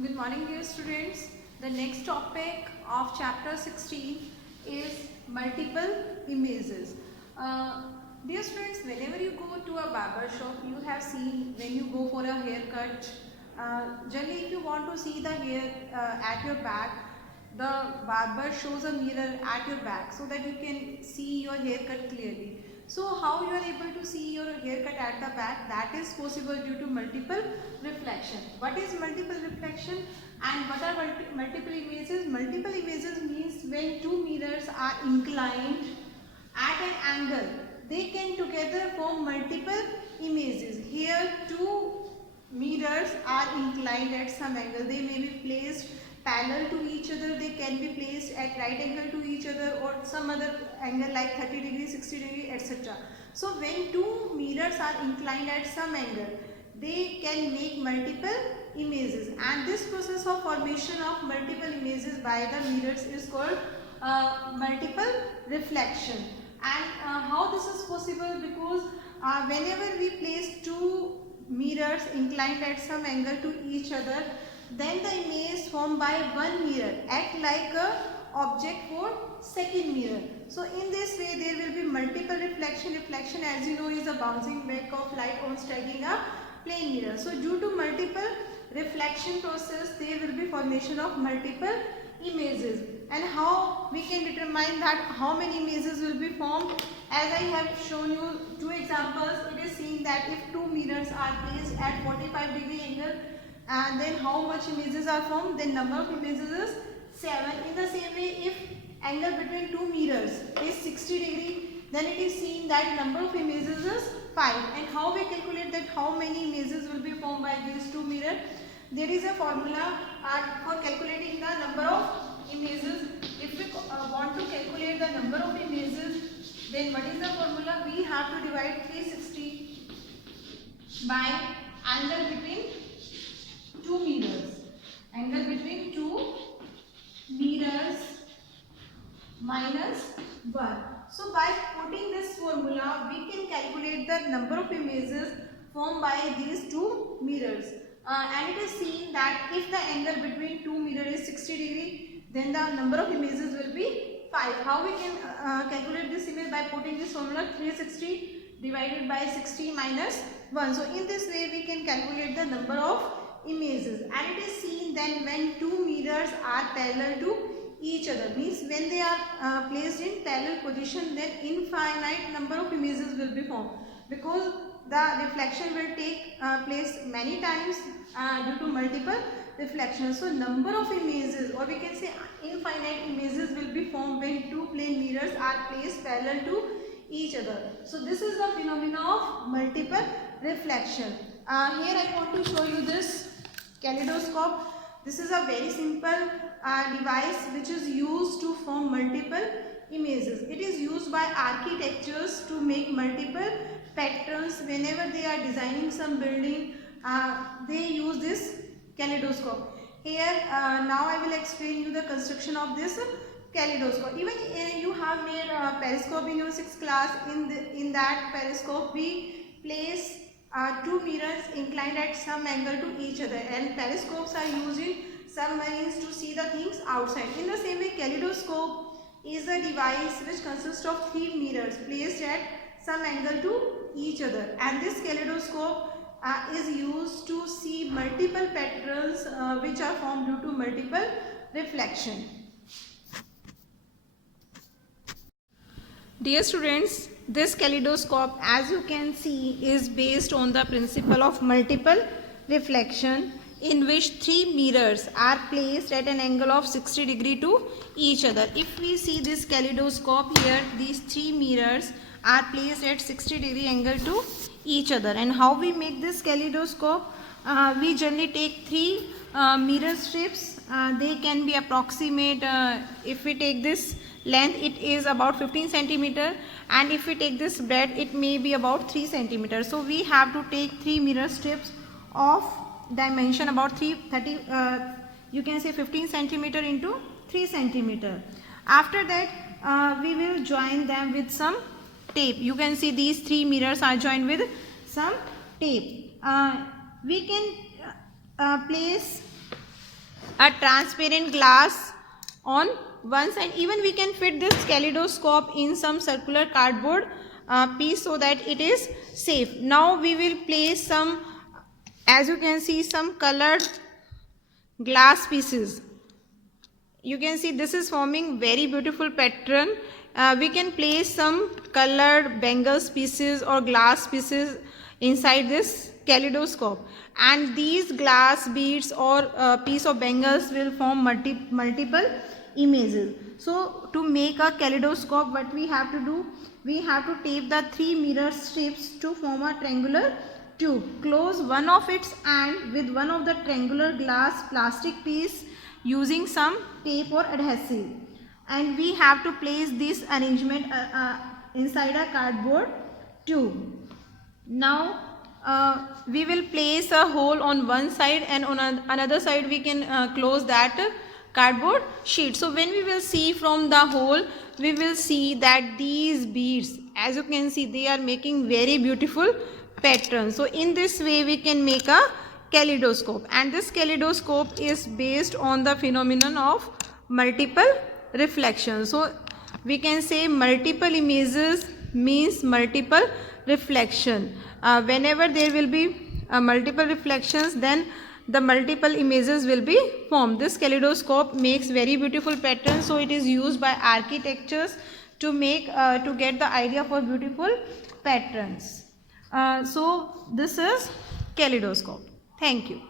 Good morning, dear students. The next topic of chapter 16 is multiple images. Dear students, whenever you go to a barber shop, you have seen when you go for a haircut, generally if you want to see the hair at your back, the barber shows a mirror at your back so that you can see your haircut clearly. So how you are able to see your haircut at the back? That is possible due to multiple reflection. What is multiple reflection and what are multiple images? Multiple images means when two mirrors are inclined at an angle, they can together form multiple images. Here two mirrors are inclined at some angle. They may be placed parallel to each other, they can be placed at right angle to each other or some other angle like 30 degree, 60 degree, etc. So when two mirrors are inclined at some angle, they can make multiple images, and this process of formation of multiple images by the mirrors is called multiple reflection. And how this is possible? Because whenever we place two mirrors inclined at some angle to each other, then the image formed by one mirror act like a object for second mirror. So in this way there will be multiple reflection. Reflection, as you know, is a bouncing back of light on striking a plane mirror. So due to multiple reflection process, there will be formation of multiple images. And how we can determine that how many images will be formed? As I have shown you two examples, it is seen that if two mirrors are placed at 45 degree angle, and then how much images are formed? Then number of images is 7. In the same way, if angle between two mirrors is 60 degree, then it is seen that number of images is 5. And how we calculate that how many images will be formed by these two mirrors? There is a formula for calculating the number of images. If we want to calculate the number of images, then what is the formula? We have to divide 360 by angle between two mirrors. Angle between two mirrors minus 1. So by putting this formula, we can calculate the number of images formed by these two mirrors. And it is seen that if the angle between two mirrors is 60 degree, then the number of images will be 5. How we can calculate this image? By putting this formula 360 divided by 60 minus 1. So in this way we can calculate the number of images. And it is seen then when two mirrors are parallel to each other, means when they are placed in parallel position, then infinite number of images will be formed, because the reflection will take place many times due to multiple reflections. So number of images, or we can say infinite images, will be formed when two plane mirrors are placed parallel to each other. So this is the phenomena of multiple reflection. Here I want to show you this kaleidoscope. This is a very simple device which is used to form multiple images. It is used by architects to make multiple patterns. Whenever they are designing some building, they use this kaleidoscope. Here now I will explain you the construction of this kaleidoscope. Even you have made a periscope in your 6th class. In that periscope we place two mirrors inclined at some angle to each other, and periscopes are used in submarines to see the things outside. In the same way, kaleidoscope is a device which consists of three mirrors placed at some angle to each other, and this kaleidoscope is used to see multiple patterns which are formed due to multiple reflection. Dear students, this kaleidoscope, as you can see, is based on the principle of multiple reflection, in which three mirrors are placed at an angle of 60 degree to each other. If we see this kaleidoscope here, these three mirrors are placed at 60 degree angle to each other. And how we make this kaleidoscope? We generally take three mirror strips. They can be approximate. If we take this length, it is about 15 centimeter, and if we take this breadth, it may be about 3 centimeters. So we have to take three mirror strips of dimension about 30 you can say 15 centimeter into 3 centimeter. After that we will join them with some tape. You can see these three mirrors are joined with some tape. We can place a transparent glass on one side. Even we can fit this kaleidoscope in some circular cardboard piece so that it is safe. Now we will place some, as you can see, some colored glass pieces. You can see this is forming very beautiful pattern. We can place some colored bangles pieces or glass pieces inside this kaleidoscope, and these glass beads or piece of bangles will form multiple images. So to make a kaleidoscope, what we have to do, we have to tape the 3 mirror strips to form a triangular tube. Close one of its end with one of the triangular glass plastic piece using some tape or adhesive, and we have to place this arrangement inside a cardboard tube. Now we will place a hole on one side, and on another side we can close that cardboard sheet. So when we will see from the hole, we will see that these beads, as you can see, they are making very beautiful patterns. So in this way we can make a kaleidoscope, and this kaleidoscope is based on the phenomenon of multiple reflections. So we can say multiple images means multiple reflection. Whenever there will be multiple reflections, then the multiple images will be formed. This kaleidoscope makes very beautiful patterns, so it is used by architects to make to get the idea for beautiful patterns. So this is kaleidoscope. Thank you.